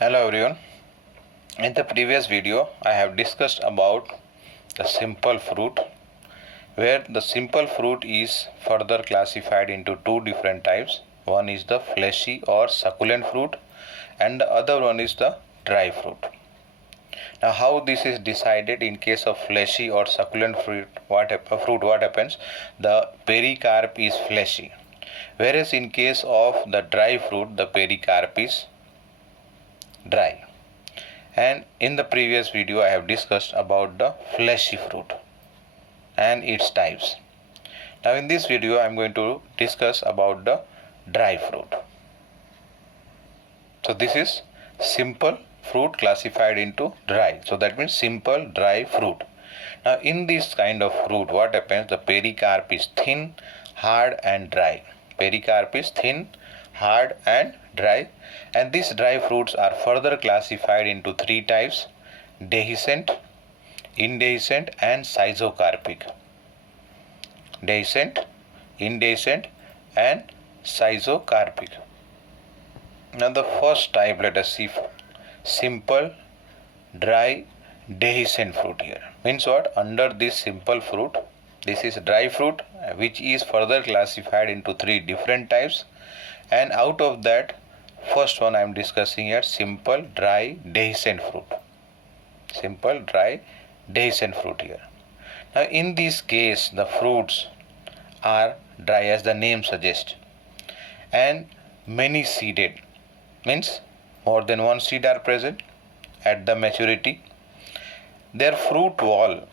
Hello everyone. In the previous video I have discussed about the simple fruit, where the simple fruit is further classified into two different types. One is the fleshy or succulent fruit and the other one is the dry fruit. Now how this is decided? In case of fleshy or succulent fruit, what happens? The pericarp is fleshy, whereas in case of the dry fruit the pericarp is dry. And in the previous video I have discussed about the fleshy fruit and its types. Now in this video I am going to discuss about the dry fruit. So this is simple fruit classified into dry. So that means simple dry fruit. Now in this kind of fruit what happens? The pericarp is thin, hard and dry. Pericarp is thin, hard and dry, and these dry fruits are further classified into three types: dehiscent, indehiscent and schizocarpic. Dehiscent, indehiscent and schizocarpic. Now the first type, let us see, simple dry dehiscent fruit. Here means what? Under this simple fruit, this is dry fruit which is further classified into three different types, and out of that first one I am discussing here, simple dry dehiscent fruit. Simple dry dehiscent fruit here. Now in this case the fruits are dry as the name suggests, and many seeded, means more than one seed are present at the maturity. Their fruit wall,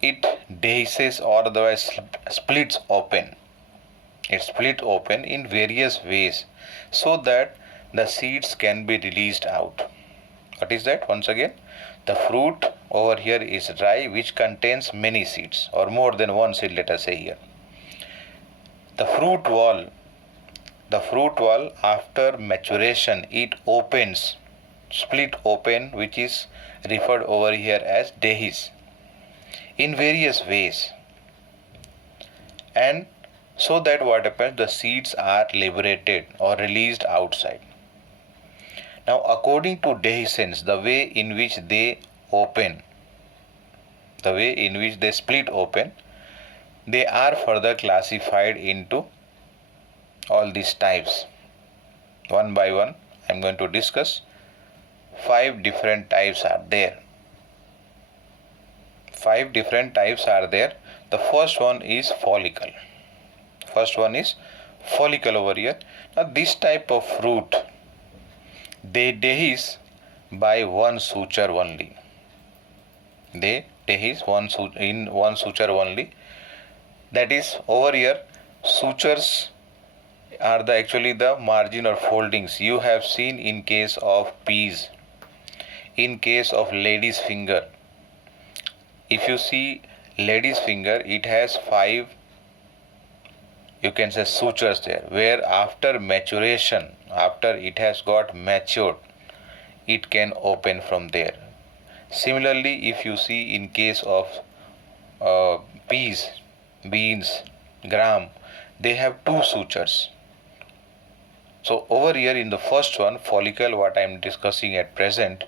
it dehisces or otherwise splits open. It split open in various ways so that the seeds can be released out. What is that? Once again, the fruit over here is dry, which contains many seeds or more than one seed, let us say here. The fruit wall after maturation, it opens, split open, which is referred over here as dehisce, in various ways, and so that what happens, the seeds are liberated or released outside. Now according to dehiscence, the way in which they open, the way in which they split open, they are further classified into all these types. One by one I am going to discuss. 5 different types are there. 5 different types are there. The first one is follicle. First one is follicle over here. Now this type of fruit, they dehisce by one suture only. They dehisce in one suture only. That is, over here sutures are actually the margin or foldings you have seen in case of peas, in case of lady's finger. If you see lady's finger, it has 5, you can say, sutures there, where after maturation, after it has got matured, it can open from there. Similarly, if you see in case of peas, beans, gram, they have 2 sutures. So over here in the first one, follicle, what I am discussing at present,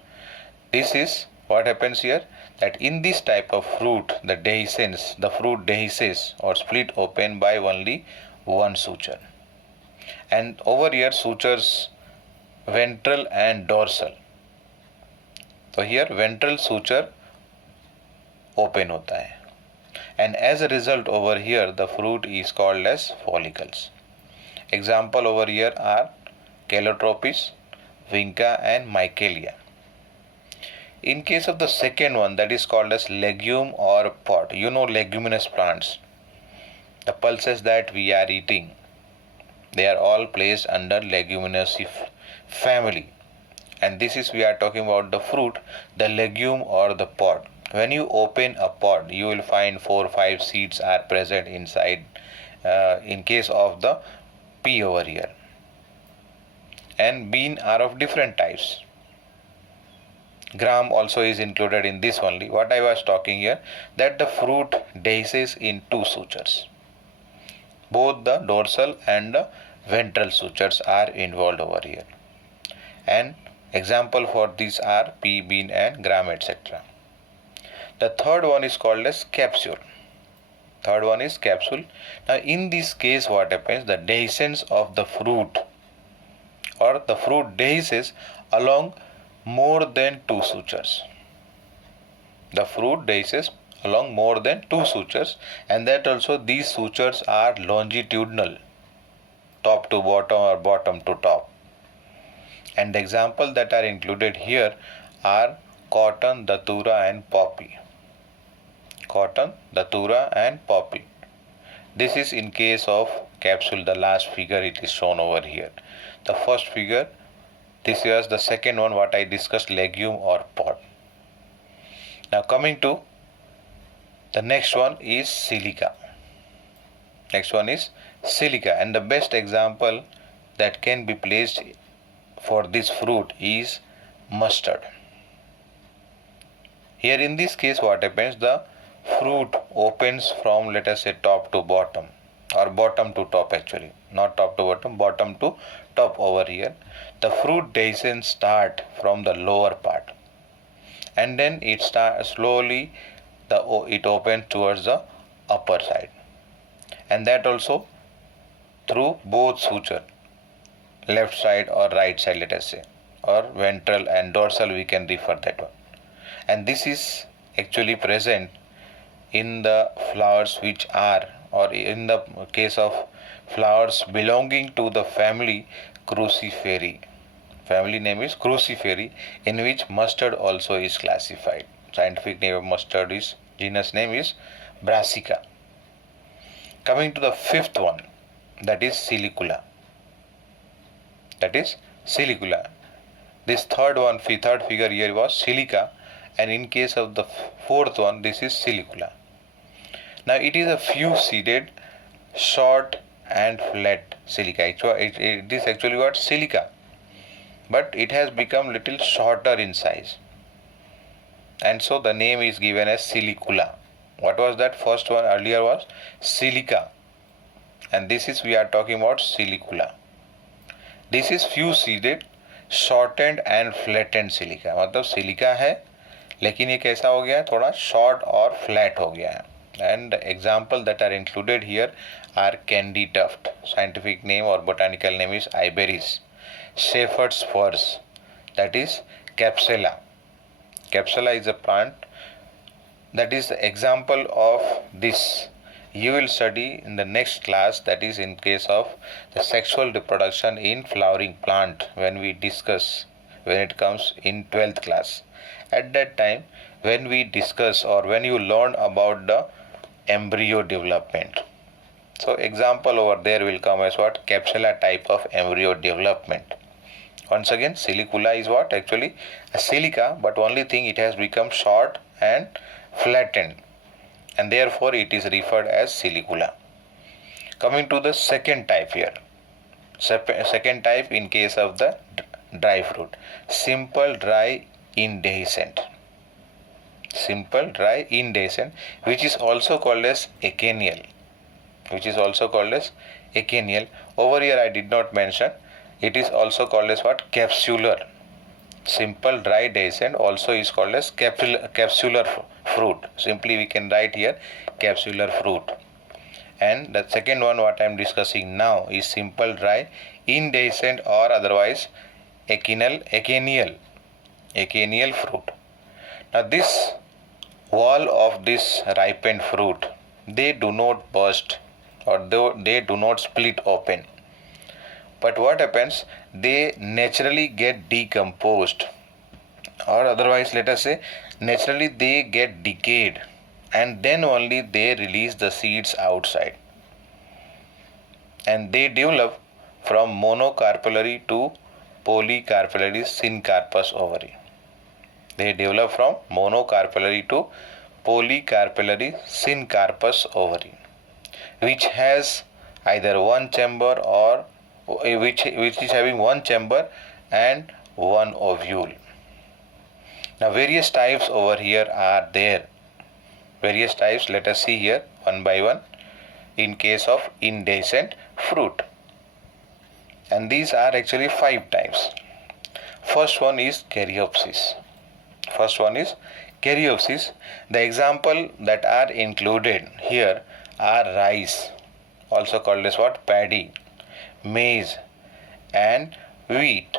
this is what happens here, that in this type of fruit, the dehiscence, the fruit dehisces or split open by only one suture. And over here sutures ventral and dorsal. So here ventral suture open hota hai, and as a result over here the fruit is called as follicles. Example over here are Calotropis, Vinca and Michelia. In case of the second one, that is called as legume or pod. You know leguminous plants, the pulses that we are eating, they are all placed under leguminous family. And this is, we are talking about the fruit, the legume or the pod. When you open a pod, you will find 4 or 5 seeds are present inside. In case of the pea over here, and bean are of different types. Gram also is included in this only. What I was talking here, that the fruit dehisces in 2 sutures. Both the dorsal and the ventral sutures are involved over here. And Example for these are pea, bean and gram, etc. The third one is called as capsule. Third one is capsule. Now in this case what happens, the dehiscence of the fruit or the fruit dehisces along more than two sutures. The fruit dehisces along more than two sutures, and that also these sutures are longitudinal, top to bottom or bottom to top. And the examples that are included here are cotton, datura and poppy. Cotton, datura and poppy. This is in case of capsule, the last figure it is shown over here. The first figure, this was the second one what I discussed, legume or pod. Now coming to the next one is silica. Next one is silica, and the best example that can be placed for this fruit is mustard. Here in this case what happens, the fruit opens from, let us say, top to bottom or bottom to top, actually not top to bottom, bottom to top over here. The fruit dehiscence start from the lower part and then it starts slowly, it opens towards the upper side, and that also through both suture, left side or right side, let us say, or ventral and dorsal, we can refer that one. And this is actually present in the flowers which are, or in the case of flowers belonging to the family Cruciferae. Family name is Cruciferae, in which mustard also is classified. Scientific name of mustard is, genus name is Brassica. Coming to the fifth one, that is Silicula. That is Silicula. This third figure here was Silica, and in case of the fourth one, this is Silicula. Now it is a few seeded, short and flat silica. It is actually what, silica, but it has become little shorter in size, and so the name is given as Silicula. What was that first one earlier was Silica, and this is, we are talking about Silicula. This is few seeded, shortened and flattened silica. मतलब silica है लेकिन ये कैसा हो गया है, थोड़ा short और फ्लैट हो गया है. And example that are included here are candy tuft, scientific name or botanical name is Iberis. Shepherd's furs, that is Capsella. Capsella is a plant that is the example of this. You will study in the next class, that is in case of the sexual reproduction in flowering plant, when we discuss, when it comes in 12th class. At that time, when we discuss or when you learn about the embryo development. So example over there will come as what, Capsella type of embryo development. Once again, Silicula is what, actually a silica, but only thing it has become short and flattened, and therefore it is referred as Silicula. Coming to the second type here. Second type in case of the dry fruit, simple dry indehiscent. Simple dry indehiscent, which is also called as acanial. Over here I did not mention, it is also called as what, capsular. Simple dry dehiscent also is called as capsular fruit. Simply we can write here capsular fruit. And the second one what I am discussing now is simple dry indehiscent or otherwise acanial fruit. Now this wall of this ripened fruit, they do not burst or they do not split open. But what happens, they naturally get decomposed, or otherwise let us say naturally they get decayed, and then only they release the seeds outside, and they develop from monocarpellary to polycarpellary syncarpous ovary. They develop from monocarpellary to polycarpellary syncarpous ovary, which has either one chamber or which is having one chamber and one ovule. Now various types over here are there. Various types, let us see here one by one in case of indehiscent fruit. And these are actually 5 types. First one is Caryopsis. First one is Caryopsis. The example that are included here are rice, also called as what? Paddy, maize and wheat.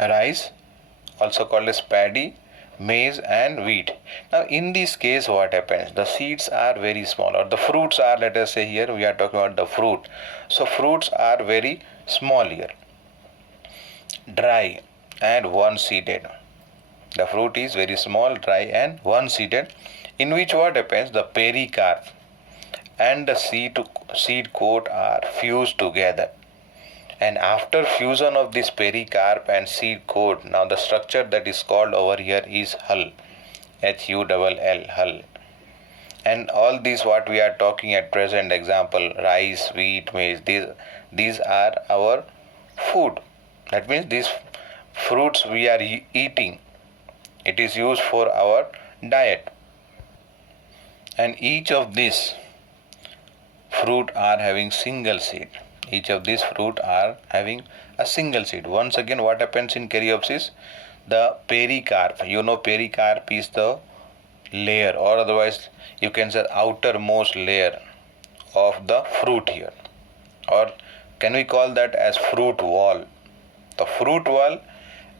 Rice, also called as paddy, maize and wheat. Now in this case what happens? The seeds are very small, or the fruits are, let us say here we are talking about the fruit. So fruits are very small here, dry and one seeded. The fruit is very small, dry and one seeded, in which what happens? The pericarp and the seed coat are fused together. And after fusion of this pericarp and seed coat, now the structure that is called over here is hull. Hull, hull. And all these what we are talking at present, example rice, wheat, maize, these are our food. That means these fruits we are eating. It is used for our diet. And each of these fruit are having single seed. Each of these fruit are having a single seed. Once again, what happens in Caryopsis? The pericarp. Pericarp is the layer, or otherwise you can say outermost layer of the fruit here. Or can we call that as fruit wall? The fruit wall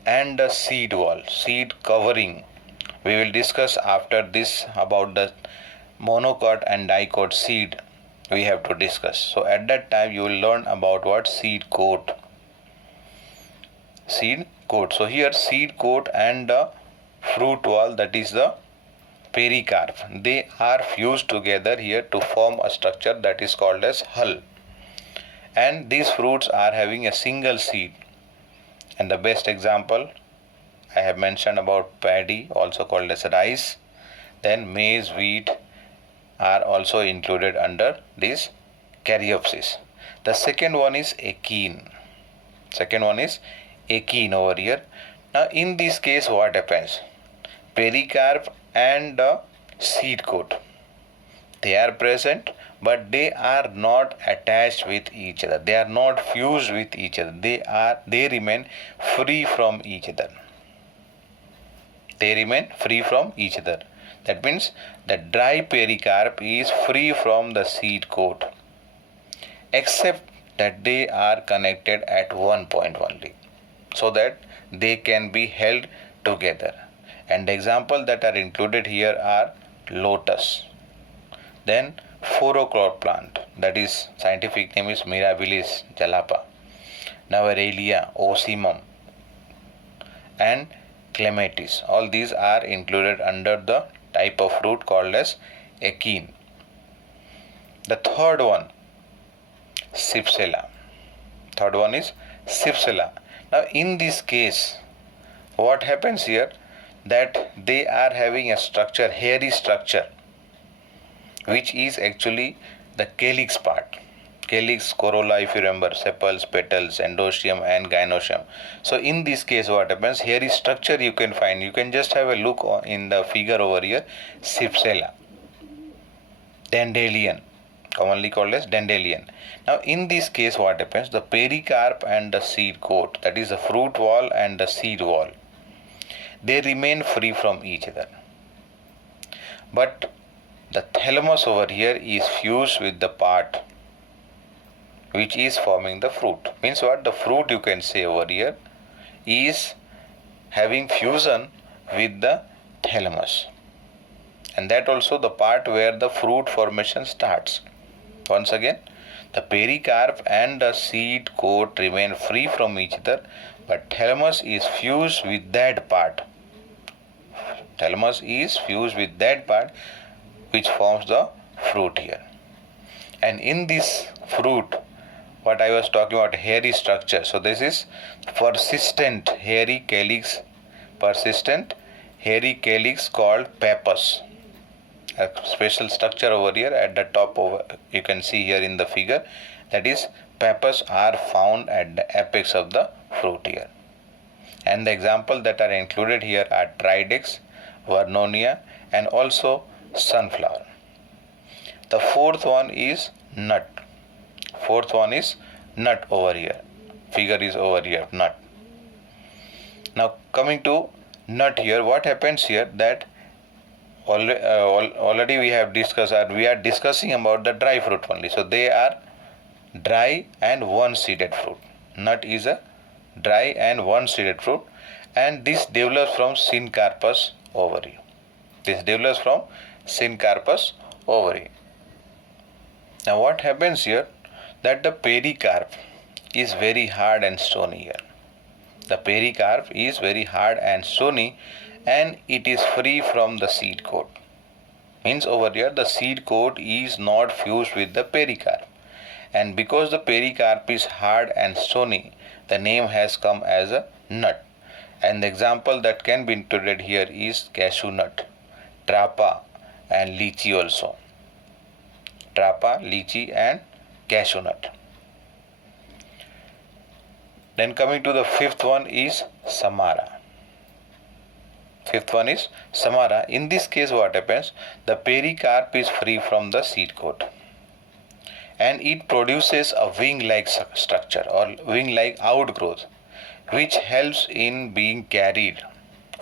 and the seed wall, seed covering. We will discuss after this about the monocot and dicot seed. We have to discuss. So at that time you will learn about what? Seed coat. Seed coat. So here seed coat and the fruit wall, that is the pericarp, they are fused together here to form a structure that is called as hull. And these fruits are having a single seed. And the best example I have mentioned about paddy, also called as rice. Then maize, wheat are also included under this Caryopsis. The second one is achene. Second one is achene over here. Now in this case what happens? Pericarp and the seed coat, they are present, but they are not attached with each other. They are not fused with each other. They remain free from each other. They remain free from each other. That means the dry pericarp is free from the seed coat, except that they are connected at one point only, so that they can be held together. And the examples that are included here are lotus, then 4-o'clock plant, that is scientific name is Mirabilis jalapa, Navarrelia ocimum, and clematis. All these are included under the type of fruit called as achene. The third one, Cypsela. Third one is Cypsela. Now in this case, what happens here? That they are having a structure, hairy structure, which is actually the calyx part. Calyx, corolla, if you remember, sepals, petals, endoecium and gynoecium. So in this case what happens? Hairy structure you can find. You can just have a look in the figure over here. Cypsela. Dandelion, commonly called as dandelion. Now in this case what happens? The pericarp and the seed coat, that is the fruit wall and the seed wall, they remain free from each other. But the thalamus over here is fused with the part which is forming the fruit. Means what? The fruit, you can say over here, is having fusion with the thalamus. And that also the part where the fruit formation starts. Once again, the pericarp and the seed coat remain free from each other, but thalamus is fused with that part. Thalamus is fused with that part which forms the fruit here. And in this fruit, what I was talking about, hairy structure. So this is persistent hairy calyx called pappus. A special structure over here at the top over, you can see here in the figure, that is pappus are found at the apex of the fruit here. And the example that are included here are Tridex, Vernonia and also sunflower. The fourth one is nut. Fourth one is nut over here. figure is over here, nut. Now coming to nut here, what happens here that already we have discussed, or we are discussing about the dry fruit only. So they are dry and one seeded fruit. Nut is a dry and one seeded fruit, and this develops from syncarpous ovary. This develops from syncarpous ovary. Now what happens here that the pericarp is very hard and stony here. The pericarp is very hard and stony, and it is free from the seed coat. Means over here the seed coat is not fused with the pericarp, and because the pericarp is hard and stony, the name has come as a nut. And the example that can be included here is cashew nut, trapa and lychee also. Trapa, lychee and cashew nut. Then coming to the fifth one is samara. Fifth one is samara. In this case what happens? The pericarp is free from the seed coat, and it produces a wing-like structure or wing-like outgrowth, which helps in being carried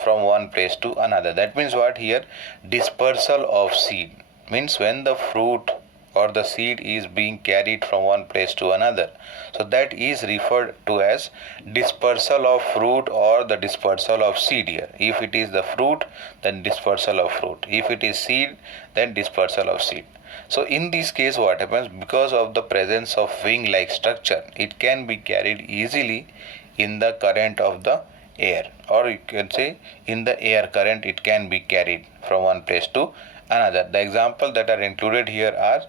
from one place to another. That means what here? Dispersal of seed. Means when the fruit or the seed is being carried from one place to another, so that is referred to as dispersal of fruit or the dispersal of seed here. If it is the fruit, then dispersal of fruit. If it is seed, then dispersal of seed. So in this case what happens? Because of the presence of wing like structure, it can be carried easily in the current of the air, or you can say in the air current it can be carried from one place to another. The example that are included here are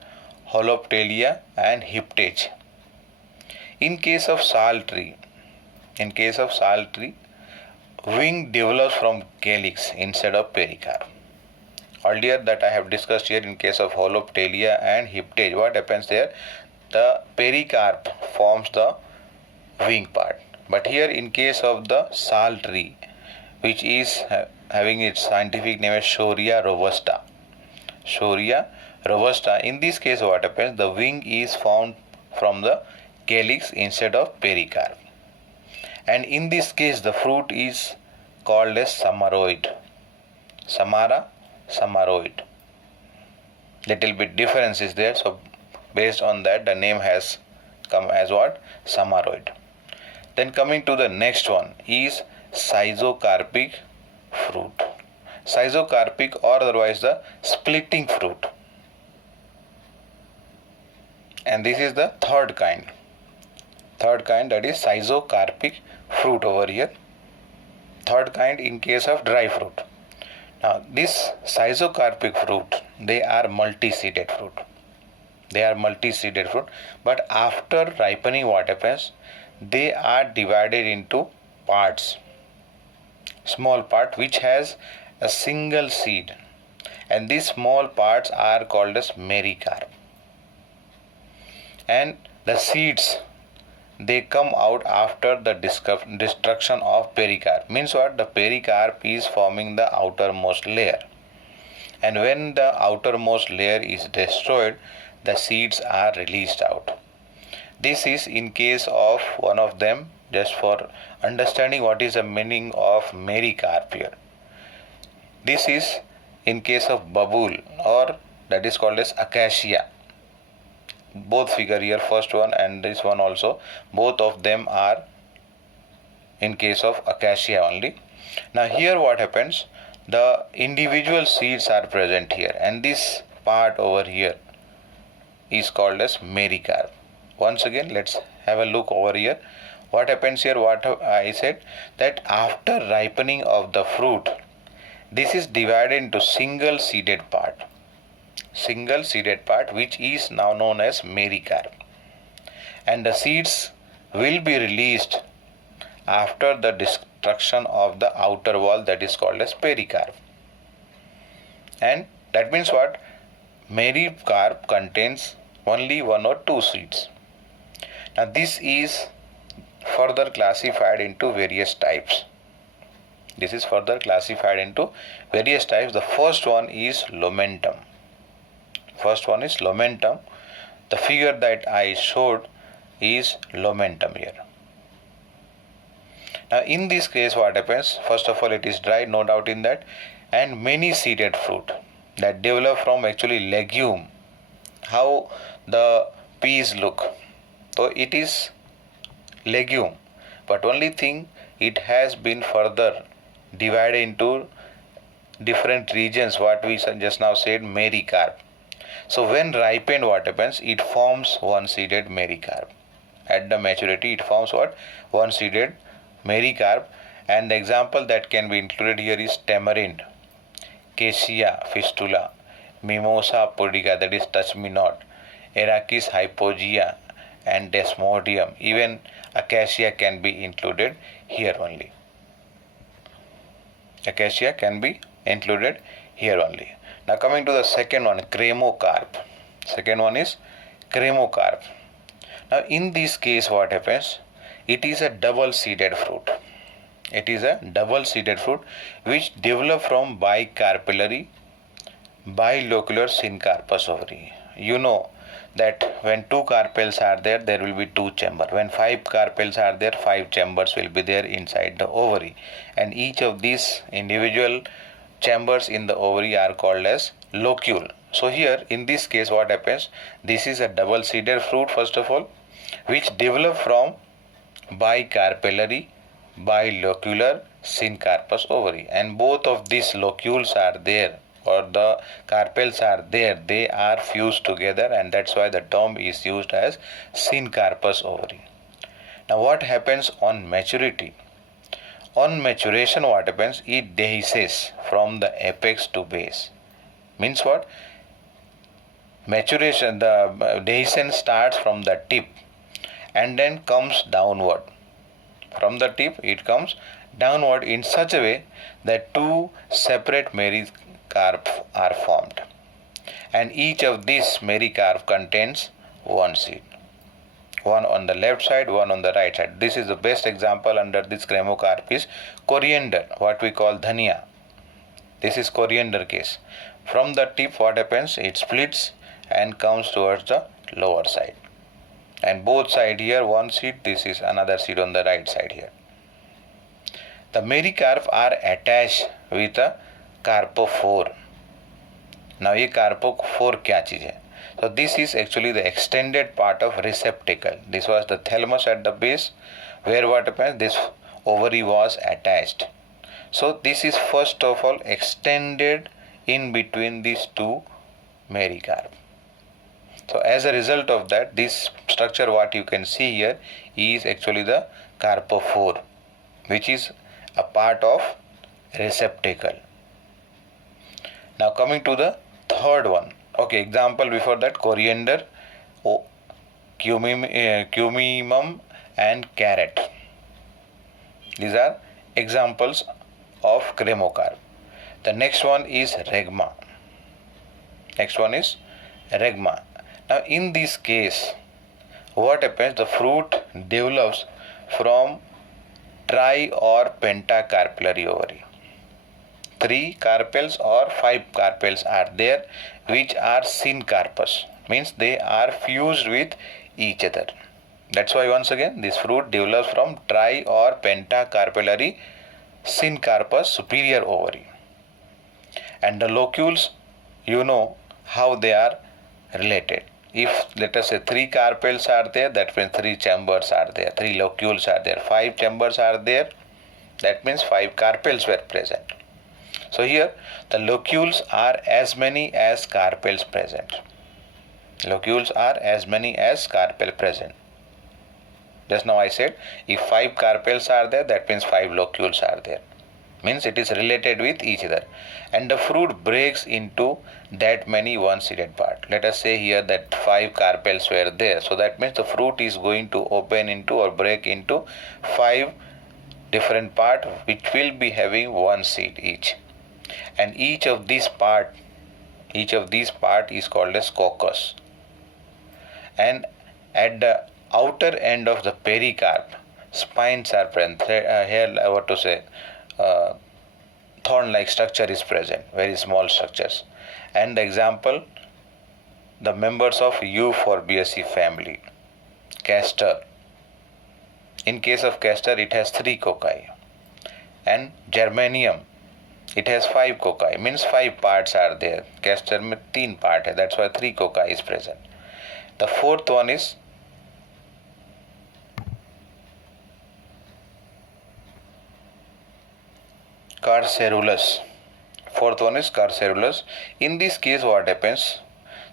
Holoptelia and Hyptage. In case of sal tree, wing develops from calyx instead of pericarp. Earlier that I have discussed here, in case of Holoptelia and Hyptage, what happens there? The pericarp forms the wing part. But here in case of the sal tree, which is having its scientific name as Shorea robusta. Shorea robusta, in this case what happens? The wing is formed from the calyx instead of pericarp. And in this case the fruit is called as samaroid. Samara, samaroid. Little bit difference is there. So based on that the name has come as what? Samaroid. Then coming to the next one is schizocarpic fruit. Schizocarpic, or otherwise the splitting fruit. And this is the third kind. That is schizocarpic fruit over here. Third kind in case of dry fruit. Now this schizocarpic fruit, they are multi-seeded fruit. But after ripening what happens? They are divided into parts. Small part which has a single seed. And these small parts are called as mericarp. And the seeds, they come out after the destruction of pericarp. Means what? The pericarp is forming the outermost layer, and when the outermost layer is destroyed, the seeds are released out. This is in case of one of them, just for understanding what is the meaning of mericarp here. This is in case of babul, or that is called as acacia. Both figure here, first one and this one also, both of them are in case of acacia only. Now here what happens? The individual seeds are present here, and this part over here is called as mericarp. Once again let's have a look over here. What happens here? What I said, that after ripening of the fruit, this is divided into single seeded part, which is now known as mericarp, and the seeds will be released after the destruction of the outer wall, that is called as pericarp. And that means what? Mericarp contains only one or two seeds. Now this is further classified into various types. The first one is lumentum. The figure that I showed is lumentum here. Now in this case what happens, first of all it is dry, no doubt in that, and many seeded fruit that develop from actually legume. How the peas look, so it is legume, but only thing it has been further divided into different regions, what we just now said, mericarp. So when ripened what happens, it forms one seeded mericarp. At the maturity it forms what, one seeded mericarp. And the example that can be included here is tamarind, cassia fistula, mimosa pudica, that is touch me not, Arachis hypogea and desmodium. Even acacia can be included here only. Acacia can be included here only. Now coming to the second one, cremocarp. Second one is cremocarp. Now in this case what happens, it is a double seeded fruit. It is a double seeded fruit which develop from bicarpellary bilocular syncarpous ovary. You know that when two carpels are there, there will be two chambers. When five carpels are there, five chambers will be there inside the ovary, and each of these individual chambers in the ovary are called as locule. So here in this case what happens, this is a double seeded fruit first of all, which develop from bicarpellary bilocular syncarpous ovary, and both of these locules are there, or the carpels are there, they are fused together, and that's why the term is used as syncarpous ovary. Now what happens on maturity? On maturation what happens, it dehisces from the apex to base. Means what? Maturation, the dehiscence starts from the tip and then comes downward. From the tip it comes downward in such a way that two separate mericarp are formed, and each of these mericarp contains one seed, one on the left side, one on the right side. This is the best example under this cremocarp is coriander, what we call dhania. This is coriander case. From the tip what happens, it splits and comes towards the lower side, and both side here one seed, this is another seed on the right side here. The mericarp are attached with a carpophore. Now ये carpophore क्या चीज है? So this is actually the extended part of receptacle. This was the thalamus at the base, where what happens, this ovary was attached. So this is first of all extended in between these two mericarp. So as a result of that, this structure what you can see here is actually the carpophore, which is a part of receptacle. Now coming to the third one. Okay, example before that, coriander, cumimum and carrot. These are examples of cremocarp. The next one is regma. Next one is regma. Now in this case what happens, the fruit develops from tri or pentacarpellary ovary. 3 carpels or 5 carpels are there which are syncarpous, means they are fused with each other. That's why once again this fruit develops from tri or pentacarpellary syncarpous superior ovary. And the locules, you know how they are related. If let us say 3 carpels are there, that means 3 chambers are there, 3 locules are there, 5 chambers are there, that means 5 carpels were present. So here the locules are as many as carpels present. Locules are as many as carpel present. Just now I said if 5 carpels are there, that means 5 locules are there. Means it is related with each other, and the fruit breaks into that many one-seeded part. Let us say here that 5 carpels were there, so that means the fruit is going to open into or break into 5 different part which will be having one seed each, and each of these part is called as coccus. And at the outer end of the pericarp, spines are present. Here I want to say thorn like structure is present, very small structures. And the example, the members of Euphorbiaceae family, castor, In case of castor, it has 3 cocci. And germanium, it has 5 cocci, means 5 parts are there. Castor में 3 part है, that's why 3 cocci is present. The fourth one is Carcerulus. Fourth one is Carcerulus. In this case, what happens?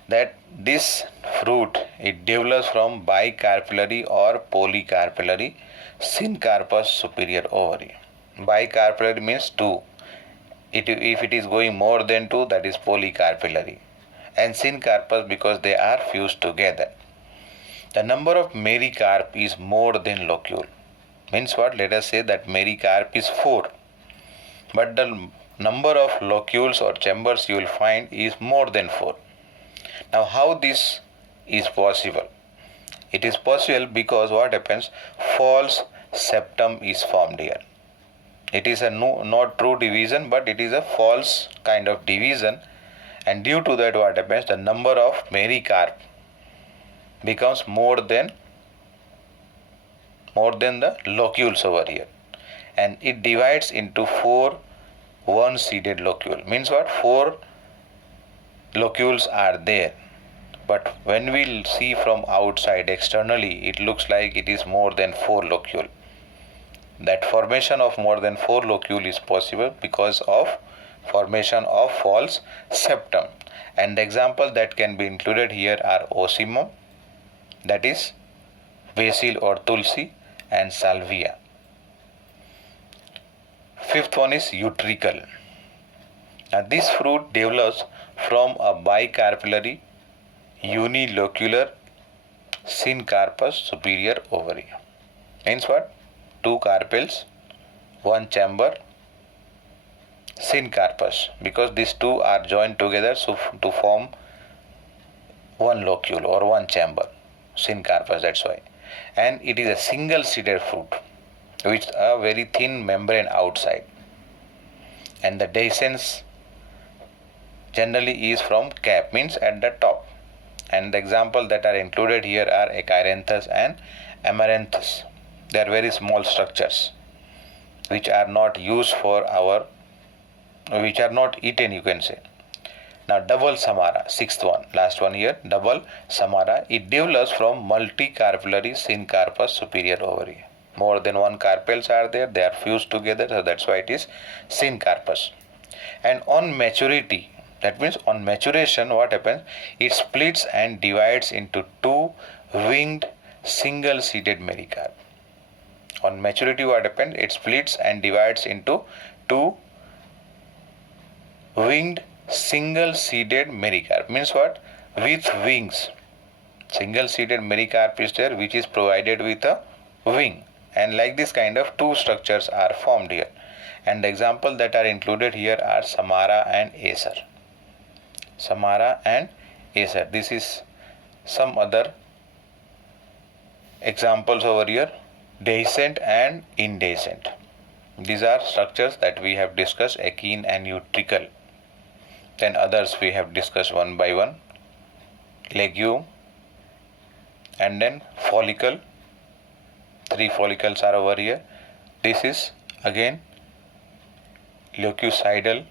That this fruit, it develops from bicarpellary or polycarpellary syncarpous superior ovary. Bicarpellary means 2. If it is going more than 2, that is polycarpellary. And syncarpous because they are fused together. The number of mericarp is more than locule. Means what? Let us say that mericarp is 4. But the number of locules or chambers you will find is more than 4. Now how this is possible? It is possible because what happens? False septum is formed here. It is a not true division, but it is a false kind of division, and due to that what happens? The number of mericarp becomes more than the locules over here, and it divides into 4 one-seeded locule. Means what? 4 locules are there, but when we see from outside externally, it looks like it is more than 4 locule. That formation of more than 4 locule is possible because of formation of false septum. And the examples that can be included here are ocimum, that is basil or tulsi, and salvia. Fifth one is utricle. Now this fruit develops from a bicarpellary unilocular syncarpous superior ovary. Means what? 2 carpels, 1 chamber, syncarpous, because these 2 are joined together to form 1 locule or 1 chamber, syncarpous, that's why. And it is a single seeded fruit with a very thin membrane outside, and the dehiscence generally is from cap, means at the top. And the examples that are included here are Acaranthus and Amaranthus. They are very small structures which are not used for which are not eaten, you can say. Now double samara, 6th one, last one here, double samara. It develops from multicarpellary syncarpous superior ovary. More than 1 carpels are there, they are fused together, so that's why it is syncarpous. And on maturity, that means on maturation, what happens? It splits and divides into 2 winged single seeded mericarp. On maturity, what happens? It splits and divides into 2 winged single seeded mericarp. Means what? With wings. Single seeded mericarp is there, which is provided with a wing, and like this kind of 2 structures are formed here. And the examples that are included here are samara and acer. Samara and acer. This is some other examples over here. Dehiscent and indehiscent. These are structures that we have discussed, achene and utricle. Then others we have discussed one by one. Legume, and then follicle. 3 follicles are over here. This is again leucocidal.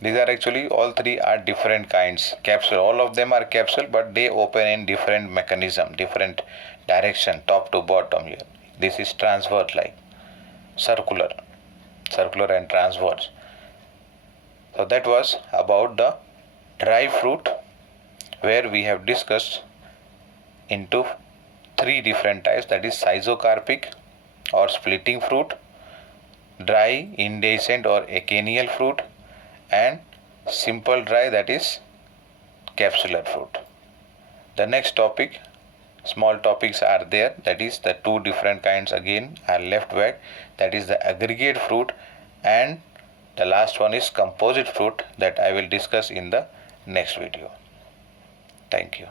These are actually all 3 are different kinds. Capsule, all of them are capsule, but they open in different mechanism, different direction, top to bottom here. This is transverse, like circular and transverse. So that was about the dry fruit, where we have discussed into 3 different types, that is schizocarpic or splitting fruit, dry indehiscent or acenial fruit, and simple dry, that is capsular fruit. The next topic, small topics are there, that is the 2 different kinds again are left back, that is the aggregate fruit, and the last one is composite fruit, that I will discuss in the next video. Thank you.